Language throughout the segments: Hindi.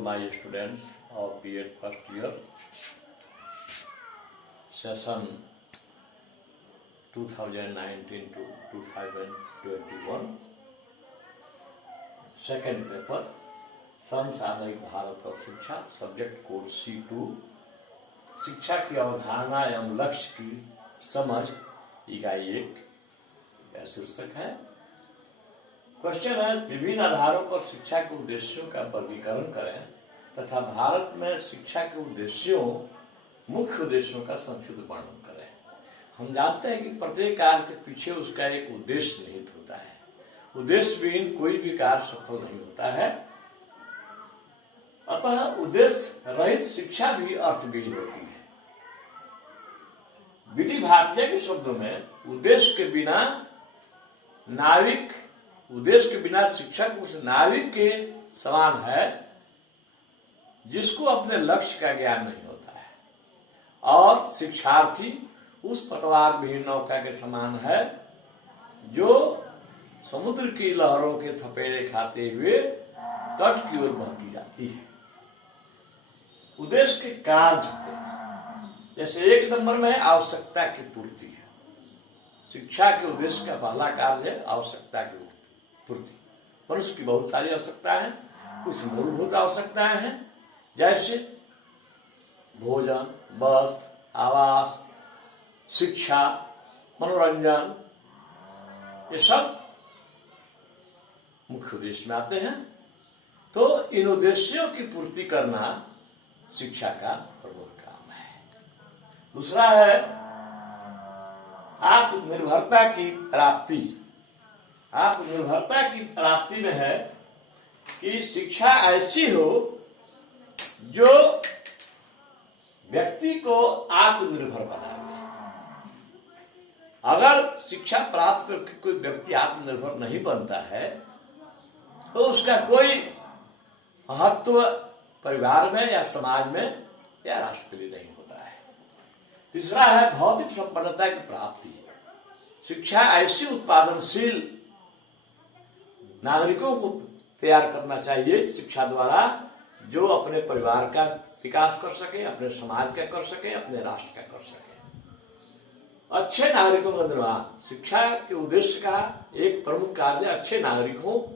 my students of B.Ed first year, session 2019 to 2021, second paper, समसामयिक भारत और शिक्षा, सब्जेक्ट कोड C2, शिक्षा की अवधारणा एवं लक्ष्य की समझ, इकाई 1 का शीर्षक है। क्वेश्चन है, विभिन्न आधारों पर शिक्षा के उद्देश्यों का वर्गीकरण करें तथा भारत में शिक्षा के उद्देश्यों, मुख्य उद्देश्यों का संक्षिप्त वर्णन करें। हम जानते हैं कि प्रत्येक कार्य के पीछे उसका एक उद्देश्य निहित होता है। उद्देश्य विहीन कोई भी कार्य सफल नहीं होता है। अतः उद्देश्य रहित शिक्षा भी अर्थविहीन होती है। बी.डी. भाटिया के शब्दों में उद्देश्य के बिना शिक्षक उस नाविक के समान है जिसको अपने लक्ष्य का ज्ञान नहीं होता है, और शिक्षार्थी उस पतवार विहीन नौका के समान है जो समुद्र की लहरों के थपेड़े खाते हुए तट की ओर बहती जाती है। उद्देश्य के कार्य होते हैं, जैसे 1 नंबर में आवश्यकता की पूर्ति है। शिक्षा के उद्देश्य का पहला कार्य है आवश्यकता की पूर्ति। मनुष्य की बहुत सारी आवश्यकताएं हैं। कुछ मूलभूत आवश्यकताएं हैं, जैसे भोजन, वस्त्र, आवास, शिक्षा, मनोरंजन, ये सब मुख्य उद्देश्य में आते हैं। तो इन उद्देश्यों की पूर्ति करना शिक्षा का प्रमुख काम है। दूसरा है आत्मनिर्भरता की प्राप्ति। आत्मनिर्भरता की प्राप्ति में है कि शिक्षा ऐसी हो जो व्यक्ति को आत्मनिर्भर बना दे। अगर शिक्षा प्राप्त करके कोई व्यक्ति आत्मनिर्भर नहीं बनता है तो उसका कोई महत्व परिवार में या समाज में या राष्ट्र के लिए नहीं होता है। तीसरा है भौतिक संपन्नता की प्राप्ति। शिक्षा ऐसी उत्पादनशील नागरिकों को तैयार करना चाहिए शिक्षा द्वारा, जो अपने परिवार का विकास कर सके, अपने समाज का कर सके, अपने राष्ट्र का कर सके। अच्छे नागरिकों का निर्माण, शिक्षा के उद्देश्य का एक प्रमुख कार्य अच्छे नागरिक हो,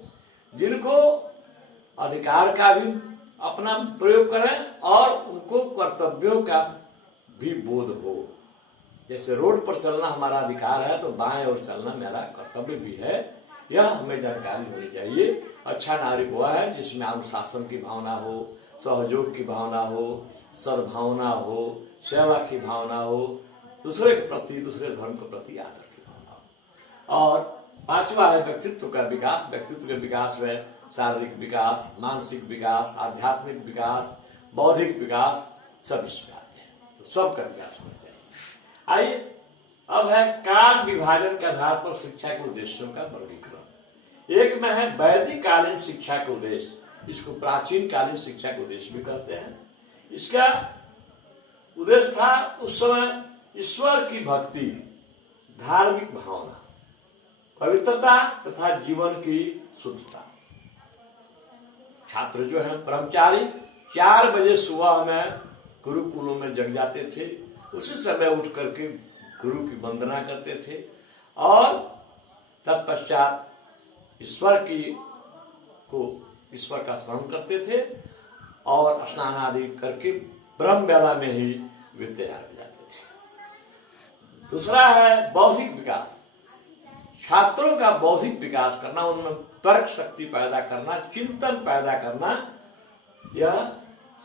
जिनको अधिकार का भी अपना प्रयोग करें और उनको कर्तव्यों का भी बोध हो। जैसे रोड पर चलना हमारा अधिकार है तो बाएं ओर चलना मेरा कर्तव्य भी है, यह हमें जानकारी होनी चाहिए। अच्छा नागरिक हुआ है जिसमें अनुशासन की भावना हो, सहयोग की भावना हो, सद्भावना हो, सेवा की भावना हो, दूसरे के प्रति, दूसरे धर्म के प्रति आदर की भावना हो। और पांचवा है व्यक्तित्व का विकास। व्यक्तित्व के विकास में शारीरिक विकास, मानसिक विकास, आध्यात्मिक विकास, बौद्धिक विकास सब इसमें आते हैं। तो सबका विकास होना चाहिए। आइए अब है काल विभाजन के आधार पर शिक्षा के उद्देश्यों का वर्गीकरण। एक में है वैदिक कालीन शिक्षा के उद्देश्य, इसको प्राचीन कालीन शिक्षा के उद्देश्य भी कहते हैं। इसका उद्देश्य था उस समय ईश्वर की भक्ति, धार्मिक भावना, पवित्रता तथा जीवन की शुद्धता। छात्र जो है ब्रह्मचारी 4 बजे सुबह में गुरुकुलों में जग जाते थे। उसी समय उठ करके गुरु की वंदना करते थे और तत्पश्चात ईश्वर का स्मरण करते थे और स्नान आदि करके ब्रह्म वेला में ही वे तैयार हो जाते थे। दूसरा है बौद्धिक विकास। छात्रों का बौद्धिक विकास करना, उनमें तर्क शक्ति पैदा करना, चिंतन पैदा करना, यह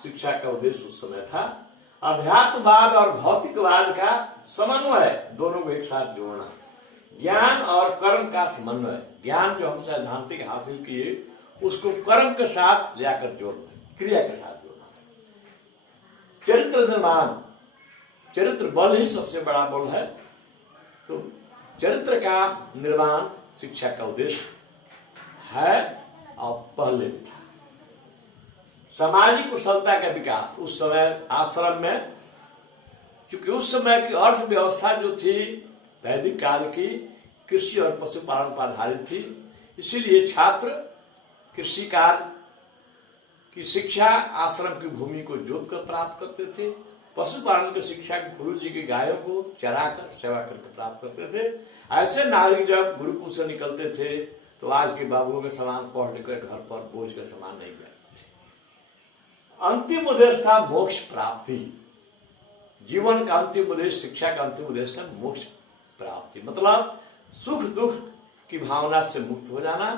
शिक्षा का उद्देश्य उस समय था। अध्यात्मवाद और भौतिकवाद का समन्वय, दोनों को एक साथ जोड़ना, ज्ञान और कर्म का समन्वय। ज्ञान जो हम सैद्धांतिक हासिल किए उसको कर्म के साथ लाकर जोड़ना, क्रिया के साथ जोड़ना। चरित्र निर्माण, चरित्र बल ही सबसे बड़ा बल है। तो चरित्र का निर्माण शिक्षा का उद्देश्य है और पहले भी था। सामाजिक कुशलता का विकास, उस समय आश्रम में, क्योंकि उस समय की अर्थव्यवस्था जो थी वैदिक काल की कृषि और पशुपालन पर आधारित थी, इसीलिए छात्र कृषि कार्य कि शिक्षा आश्रम की भूमि को जोत कर प्राप्त करते थे, पशुपालन की शिक्षा गुरु जी की गायों को चराकर सेवा करके प्राप्त करते थे। ऐसे नागरिक जब गुरुकुल से निकलते थे तो आज के बाबुओं के समान पढ़ लिख घर पर बोझ के समान नहीं जाते थे। अंतिम उद्देश्य था मोक्ष प्राप्ति। जीवन का अंतिम उद्देश्य, शिक्षा का अंतिम उद्देश्य है मोक्ष प्राप्ति, मतलब सुख दुख की भावना से मुक्त हो जाना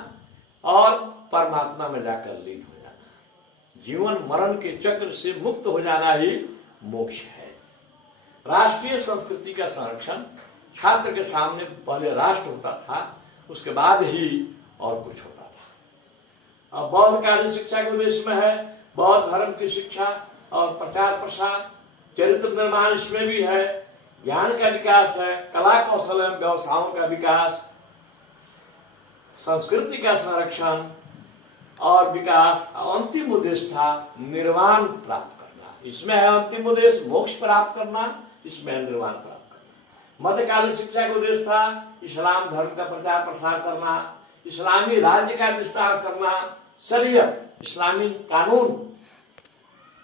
और परमात्मा में जाकर लीन हो जाना। जीवन मरण के चक्र से मुक्त हो जाना ही मोक्ष है। राष्ट्रीय संस्कृति का संरक्षण, छात्र के सामने पहले राष्ट्र होता था, उसके बाद ही और कुछ होता था। अब बौद्धकालीन शिक्षा के उद्देश्य में है बौद्ध धर्म की शिक्षा और प्रचार प्रसार, चरित्र निर्माण इसमें भी है, ज्ञान का विकास है, कला कौशल एवं व्यवसायों का विकास, संस्कृति का संरक्षण और विकास। अंतिम उद्देश्य था निर्वाण प्राप्त करना। इसमें है अंतिम उद्देश्य मोक्ष प्राप्त करना, इसमें है निर्वाण प्राप्त करना। मध्यकालीन शिक्षा का उद्देश्य था इस्लाम धर्म का प्रचार प्रसार करना, इस्लामी राज्य का विस्तार करना, शरीयत इस्लामी कानून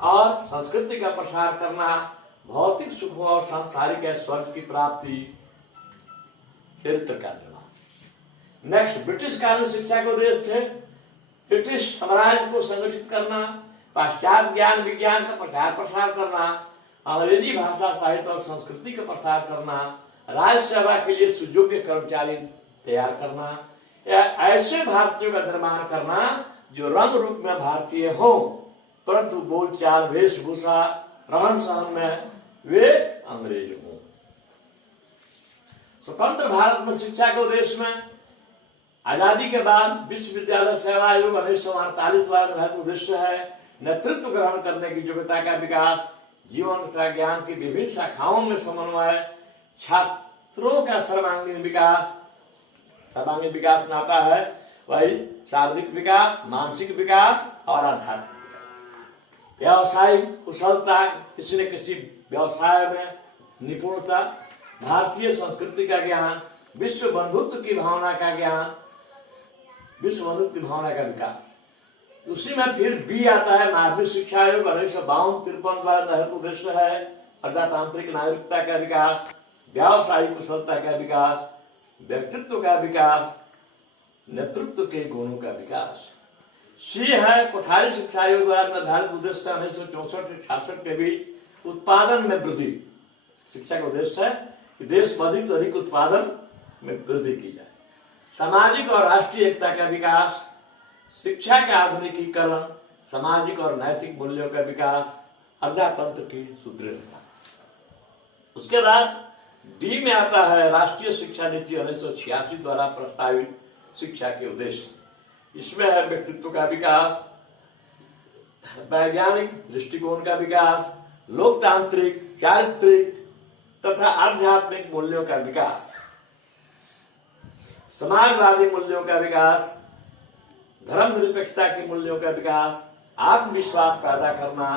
और संस्कृति का प्रसार करना, भौतिक सुखों और सांसारिक ऐश्वर्य की प्राप्ति, चरित्र का निर्माण। नेक्स्ट, ब्रिटिश कालीन शिक्षा के उद्देश्य थे ब्रिटिश साम्राज्य को संगठित करना, पाश्चात्य ज्ञान विज्ञान का प्रचार प्रसार करना, अंग्रेजी भाषा साहित्य और संस्कृति का प्रसार करना, राज्य सेवा के लिए सुयोग्य कर्मचारी तैयार करना, या ऐसे भारतीयों का निर्माण करना जो रंग रूप में भारतीय हो परंतु बोलचाल वेशभूषा रहन सहन में वे अंग्रेज हों। स्वतंत्र भारत में शिक्षा के उद्देश्य में आजादी के बाद विश्वविद्यालय सेवा आयोग 1948 द्वारा निर्धारित उद्देश्य है नेतृत्व ग्रहण करने की योग्यता का विकास, जीवन तथा ज्ञान की विभिन्न शाखाओं में समन्वय, छात्रों का सर्वांगीण विकास। सर्वांगीण विकास में आता है वही शारीरिक विकास, मानसिक विकास और आध्यात्मिक विकास। व्यावसायिक कुशलता, किसी न किसी व्यवसाय में निपुणता, भारतीय संस्कृति का ज्ञान, विश्व बंधुत्व की भावना का ज्ञान, विश्व बंधुत्व की भावना का विकास। उसी में फिर बी आता है माध्यमिक शिक्षा आयोग 1952-53 द्वारा निर्धारित उद्देश्य है प्रजातांत्रिक नागरिकता का विकास, व्यावसायिक कुशलता का विकास, व्यक्तित्व का विकास, नेतृत्व के गुणों का विकास। सी है कोठारी शिक्षा आयोग द्वारा निर्धारित उद्देश्य 1964 से 66 के बीच उत्पादन में वृद्धि। शिक्षा का उद्देश्य है कि देश में अधिक से अधिक उत्पादन में वृद्धि की जाए, सामाजिक और राष्ट्रीय एकता का विकास, शिक्षा का आधुनिकीकरण, सामाजिक और नैतिक मूल्यों का विकास, प्रजातंत्र की सुदृढ़ता। उसके बाद डी में आता है राष्ट्रीय शिक्षा नीति 1986 द्वारा प्रस्तावित शिक्षा के उद्देश्य। इसमें है व्यक्तित्व का विकास, वैज्ञानिक दृष्टिकोण का विकास, लोकतांत्रिक, चारित्रिक तथा आध्यात्मिक मूल्यों का विकास, समाजवादी मूल्यों का विकास, धर्मनिरपेक्षता के मूल्यों का विकास, आत्मविश्वास पैदा करना,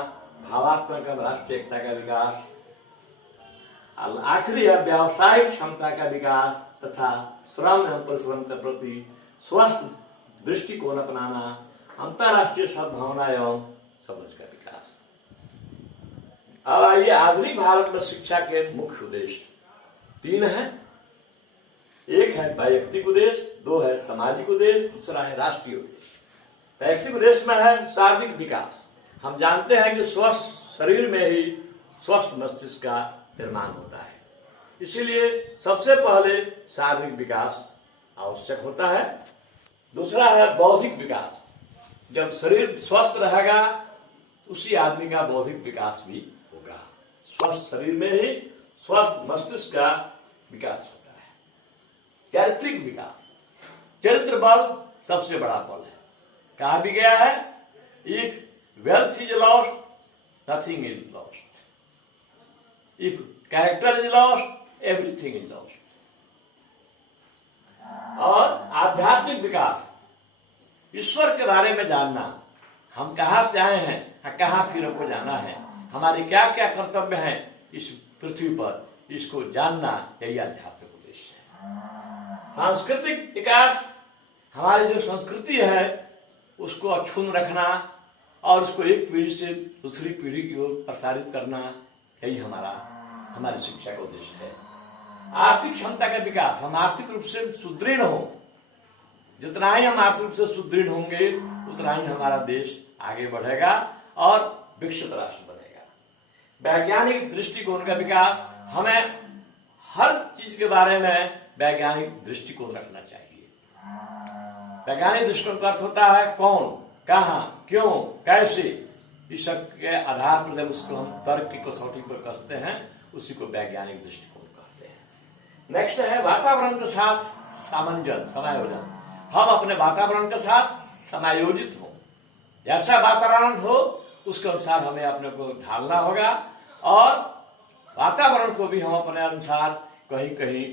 भावात्मक राष्ट्रीय एकता का विकास, आखिरी है व्यावसायिक क्षमता का विकास तथा श्रम एवं परिश्रम के प्रति स्वस्थ दृष्टिकोण अपनाना, अंतरराष्ट्रीय सद्भावना एवं समझ का विकास। अब आइए आधुनिक भारत में शिक्षा के मुख्य उद्देश्य 3 हैं। एक है वैयक्तिक उद्देश्य, 2 है सामाजिक उद्देश्य, दूसरा है राष्ट्रीय उद्देश्य। वैयक्तिक उद्देश्य में है शारीरिक विकास। हम जानते हैं कि स्वस्थ शरीर में ही स्वस्थ मस्तिष्क का निर्माण होता है, इसीलिए सबसे पहले शारीरिक विकास आवश्यक होता है। दूसरा है बौद्धिक विकास। जब शरीर स्वस्थ रहेगा उसी आदमी का बौद्धिक विकास भी होगा। स्वस्थ शरीर में ही स्वस्थ मस्तिष्क का विकास होता है। चारित्रिक विकास, चरित्र बल सबसे बड़ा बल है। कहा भी गया है if wealth is lost nothing is lost, if character is lost everything is lost. और आध्यात्मिक विकास, ईश्वर के बारे में जानना, हम कहां से आए हैं, कहां फिर हमको जाना है, हमारे क्या क्या कर्तव्य हैं इस पृथ्वी पर, इसको जानना, यही आध्यात्मिक उद्देश्य है। सांस्कृतिक विकास, हमारी जो संस्कृति है उसको अक्षुण्ण रखना, और उसको एक पीढ़ी से दूसरी पीढ़ी की ओर प्रसारित करना, यही हमारी शिक्षा का उद्देश्य है। आर्थिक क्षमता का विकास, हम आर्थिक रूप से सुदृढ़ हो, जितना ही हम आर्थिक रूप से सुदृढ़ होंगे उतना ही हमारा देश आगे बढ़ेगा और विकसित राष्ट्र बनेगा। वैज्ञानिक दृष्टिकोण का विकास, हमें हर चीज के बारे में वैज्ञानिक दृष्टिकोण रखना चाहिए। वैज्ञानिक दृष्टिकोण का अर्थ होता है कौन, कहां, क्यों, कैसे, इस सब के आधार पर जब उसको हम तर्क की कसौटी पर कसते हैं, उसी को वैज्ञानिक दृष्टिकोण कहते हैं। नेक्स्ट है वातावरण के साथ सामंजस्य, समायोजन। हम अपने वातावरण के साथ समायोजित हो, जैसा वातावरण हो उसके अनुसार हमें अपने को ढालना होगा और वातावरण को भी हम अपने अनुसार कहीं कहीं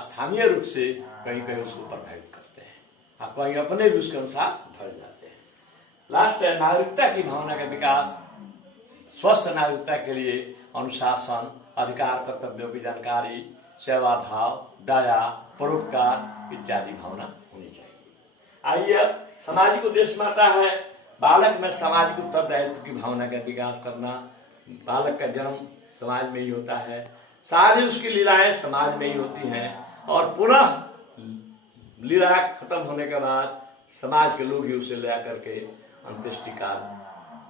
स्थानीय रूप से कहीं कहीं उसको प्रभावित करते हैं और कहीं अपने भी उसके अनुसार ढल जाते हैं। लास्ट है नागरिकता की भावना का विकास। स्वस्थ नागरिकता के लिए अनुशासन, अधिकार कर्तव्यों की जानकारी, सेवा भाव, दया, परोपकार इत्यादि भावना होनी चाहिए। आइए, सामाजिक उद्देश्य माता है बालक में सामाजिक उत्तरदायित्व की भावना का विकास करना। बालक का जन्म समाज में ही होता है, सारी उसकी लीलाएं समाज में ही होती हैं और पुनः लीला खत्म होने के बाद समाज के लोग ही उसे ले करके अंत्येष्टि काल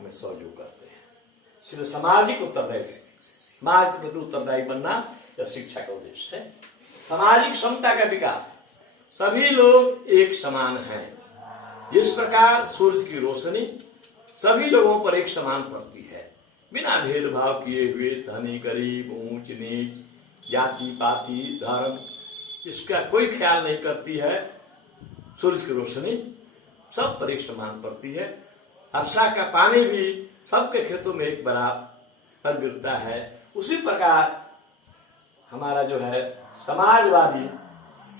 में सहयोग करते हैं। इसलिए सामाजिक उत्तरदायित्व, समाज के प्रति उत्तरदायी बनना यह शिक्षा का उद्देश्य है। सामाजिक क्षमता का विकास, सभी लोग एक समान हैं। जिस प्रकार सूरज की रोशनी सभी लोगों पर एक समान पड़ती है, बिना भेदभाव किए हुए, धनी गरीब, ऊंच नीच, जाति पाति, धर्म, इसका कोई ख्याल नहीं करती है। सूरज की रोशनी सब पर एक समान पड़ती है। वर्षा का पानी भी सबके खेतों में एक बराबर गिरता है। उसी प्रकार हमारा जो है समाजवादी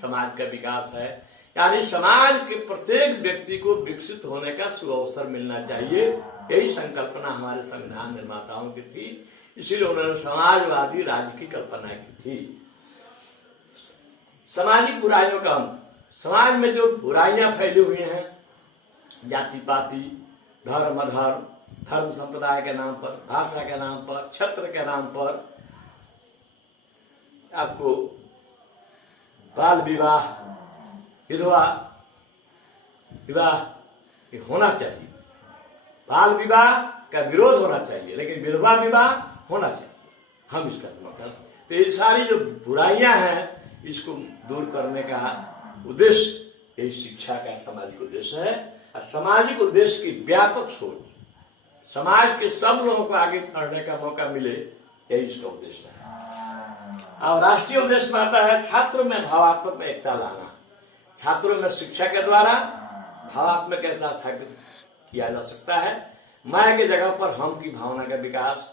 समाज का विकास है, यानी समाज के प्रत्येक व्यक्ति को विकसित होने का सुअवसर मिलना चाहिए। यही संकल्पना हमारे संविधान निर्माताओं की थी, इसीलिए उन्होंने समाजवादी राज्य की कल्पना की थी। सामाजिक बुराइयों का अंत, समाज में जो बुराइयां फैली हुई हैं, जाति पाति, धर्म अधर्म, धर्म संप्रदाय के नाम पर, भाषा के नाम पर, क्षेत्र के नाम पर, आपको बाल विवाह, विधवा विवाह ये होना चाहिए। बाल विवाह का विरोध होना चाहिए, लेकिन विधवा विवाह होना चाहिए। हम इसका मतलब, तो ये सारी जो बुराइयां हैं इसको दूर करने का उद्देश्य यही शिक्षा का सामाजिक उद्देश्य है। और सामाजिक उद्देश्य की व्यापक सोच, समाज के सब लोगों को आगे बढ़ने का मौका मिले, यही इसका उद्देश्य है। और राष्ट्रीय उद्देश्य में आता है छात्रों में भावात्मक एकता लाना। छात्रों में शिक्षा के द्वारा भावात्मक एकता स्थापित किया जा सकता है। मैं के जगह पर हम की भावना का विकास,